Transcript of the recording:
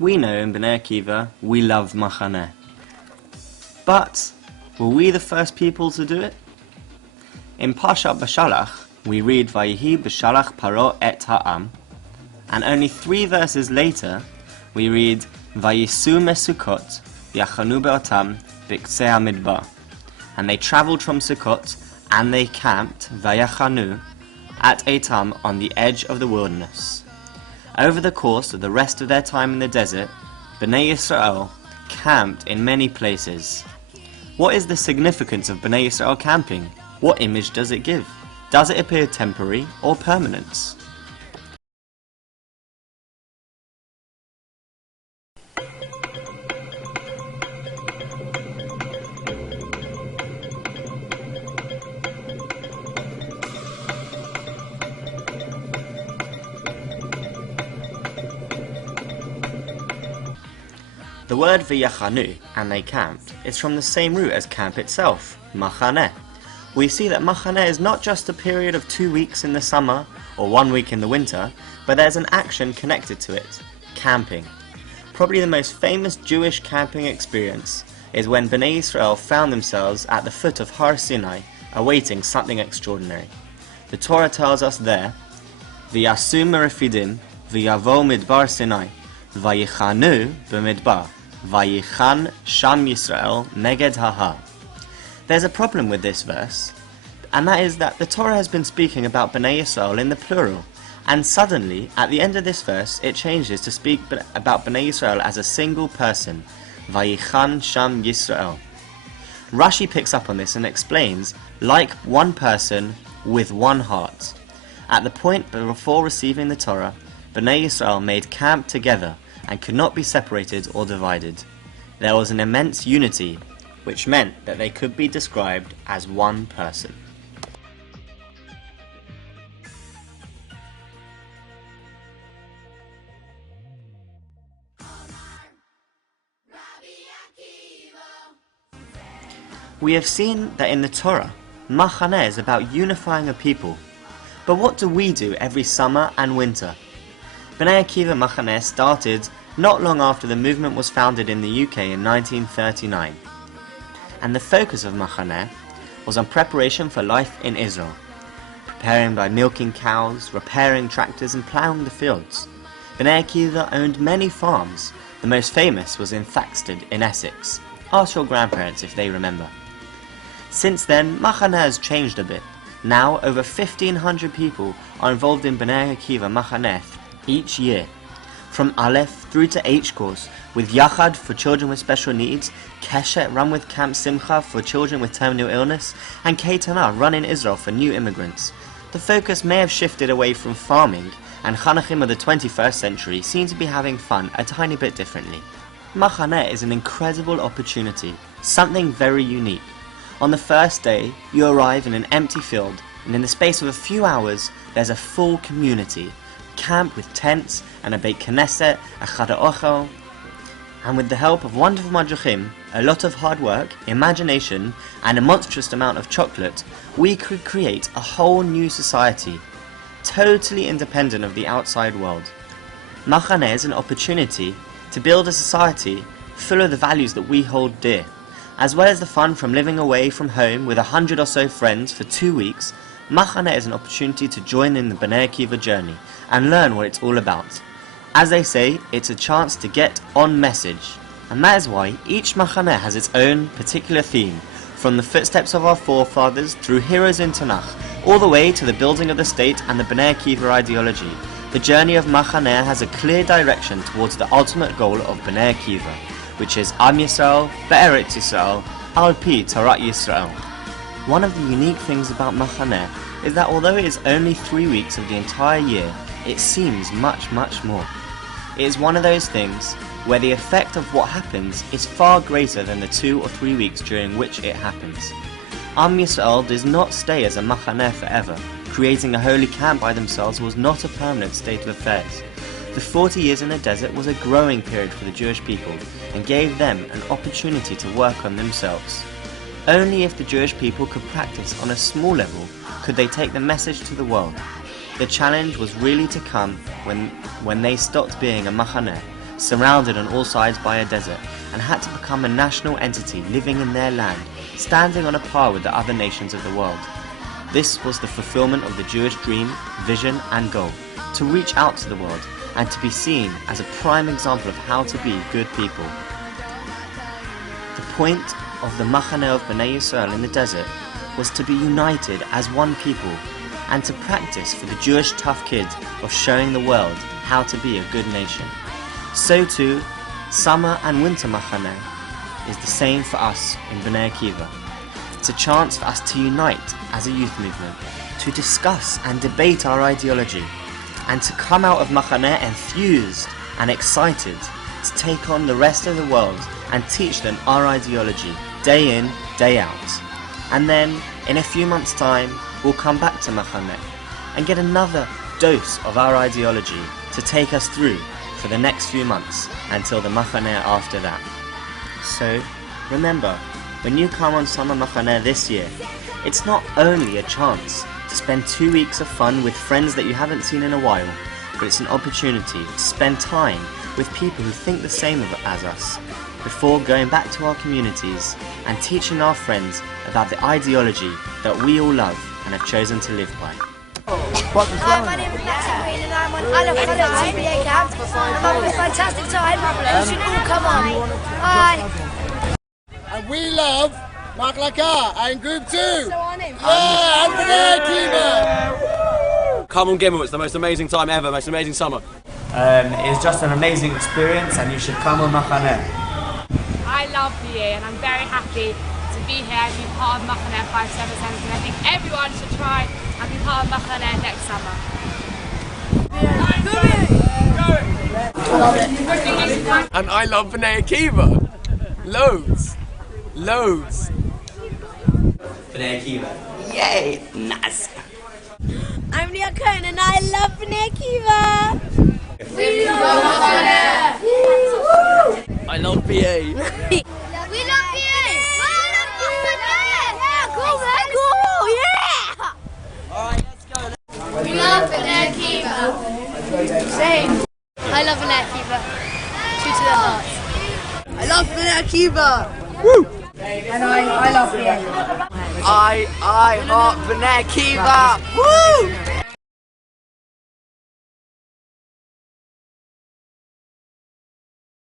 We know in Bnei Akiva we love Machane. But were we the first people to do it? In Parshat Bashalach, we read Vayihi Bashalach Paro et ha'am, and only 3 verses later, we read Vayisu mesukot v'yachanu be'otam b'ktzei ha'midbar, and they travelled from Sukkot and they camped vayachanu at Etam on the edge of the wilderness. Over the course of the rest of their time in the desert, Bnei Yisrael camped in many places. What is the significance of Bnei Yisrael camping? What image does it give? Does it appear temporary or permanent? The word v'yachanu, and they camped, is from the same root as camp itself, Machane. We see that Machane is not just a period of 2 weeks in the summer or 1 week in the winter, but there's an action connected to it, camping. Probably the most famous Jewish camping experience is when Bnei Israel found themselves at the foot of Har Sinai, awaiting something extraordinary. The Torah tells us there, V'yasu merefidim v'yavo midbar Sinai, v'yichanu b'midbar, v'yichan sham Yisrael neged ha'har. There's a problem with this verse, and that is that the Torah has been speaking about Bnei Yisrael in the plural, and suddenly, at the end of this verse, it changes to speak about Bnei Yisrael as a single person, Vayichan Sham Yisrael. Rashi picks up on this and explains, like one person with one heart. At the point before receiving the Torah, Bnei Yisrael made camp together and could not be separated or divided. There was an immense unity, which meant that they could be described as one person. We have seen that in the Torah, Machane is about unifying a people. But what do we do every summer and winter? Bnei Akiva Machane started not long after the movement was founded in the UK in 1939. And the focus of Machane was on preparation for life in Israel, preparing by milking cows, repairing tractors and ploughing the fields. Bnei Akiva owned many farms. The most famous was in Thaxted in Essex. Ask your grandparents if they remember. Since then, Machane has changed a bit. Now, over 1,500 people are involved in Bnei Akiva Machane each year. From Aleph through to H course, with Yachad for children with special needs, Keshet run with Camp Simcha for children with terminal illness, and Keitana run in Israel for new immigrants. The focus may have shifted away from farming, and Chanachim of the 21st century seem to be having fun a tiny bit differently. Machane is an incredible opportunity, something very unique. On the first day, you arrive in an empty field, and in the space of a few hours, there's a full community. Camp with tents and a Beit Knesset, a Chada Ochel, and with the help of wonderful madruchim, a lot of hard work, imagination, and a monstrous amount of chocolate, we could create a whole new society, totally independent of the outside world. Machane is an opportunity to build a society full of the values that we hold dear. As well as the fun from living away from home with 100 or so friends for 2 weeks, Machane is an opportunity to join in the Bnei Akiva journey and learn what it's all about. As they say, it's a chance to get on message. And that is why each Machane has its own particular theme, from the footsteps of our forefathers through heroes in Tanakh, all the way to the building of the state and the Bnei Akiva ideology. The journey of Machane has a clear direction towards the ultimate goal of Bnei Akiva, which is Am Yisrael, Be'eretz Yisrael, Al Pi Torat Yisrael. One of the unique things about Machane is that although it is only 3 weeks of the entire year, it seems much, much more. It is one of those things where the effect of what happens is far greater than the 2 or 3 weeks during which it happens. Am Yisrael does not stay as a Machane forever. Creating a holy camp by themselves was not a permanent state of affairs. The 40 years in the desert was a growing period for the Jewish people and gave them an opportunity to work on themselves. Only if the Jewish people could practice on a small level could they take the message to the world. The challenge was really to come when they stopped being a Machane, surrounded on all sides by a desert, and had to become a national entity living in their land, standing on a par with the other nations of the world. This was the fulfillment of the Jewish dream, vision and goal, to reach out to the world and to be seen as a prime example of how to be good people. The point of the Machane of Bnei Yisrael in the desert was to be united as one people and to practice for the Jewish tough kids of showing the world how to be a good nation. So too, summer and winter Machane is the same for us in Bnei Akiva. It's a chance for us to unite as a youth movement, to discuss and debate our ideology, and to come out of Machane enthused and excited to take on the rest of the world and teach them our ideology day in, day out. And then, in a few months' time, we'll come back to Machane and get another dose of our ideology to take us through for the next few months until the Machane after that. So, remember, when you come on Summer Machane this year, it's not only a chance to spend 2 weeks of fun with friends that you haven't seen in a while, but it's an opportunity to spend time with people who think the same as us, before going back to our communities and teaching our friends about the ideology that we all love and have chosen to live by. Hi, my name is Machane and I'm on Aleph CBA camp. I'm having a fantastic time. You should all come on. Hi. And we love Maklaka and Group 2. So our name. Yeah, and Bnei Akiva. Come on Gimel, it's the most amazing time ever, most amazing summer. It's just an amazing experience and you should come on Machane. I love the year and I'm very happy to be here and be part of Machane 577 and I think everyone should try and be part of Machane next summer. And I love Bnei Akiva. Loads. Bnei Akiva. Yay! Nice! I'm Leah Cohen and I love Bnei Akiva. We love Machane. I love BA. We love BA. Yeah, cool, yeah. Alright, let's go. We love Bnei Akiva. Same. I love Bnei Akiva. True to their hearts. I love Bnei Akiva. And I love BA. I heart Bnei Akiva. Woo!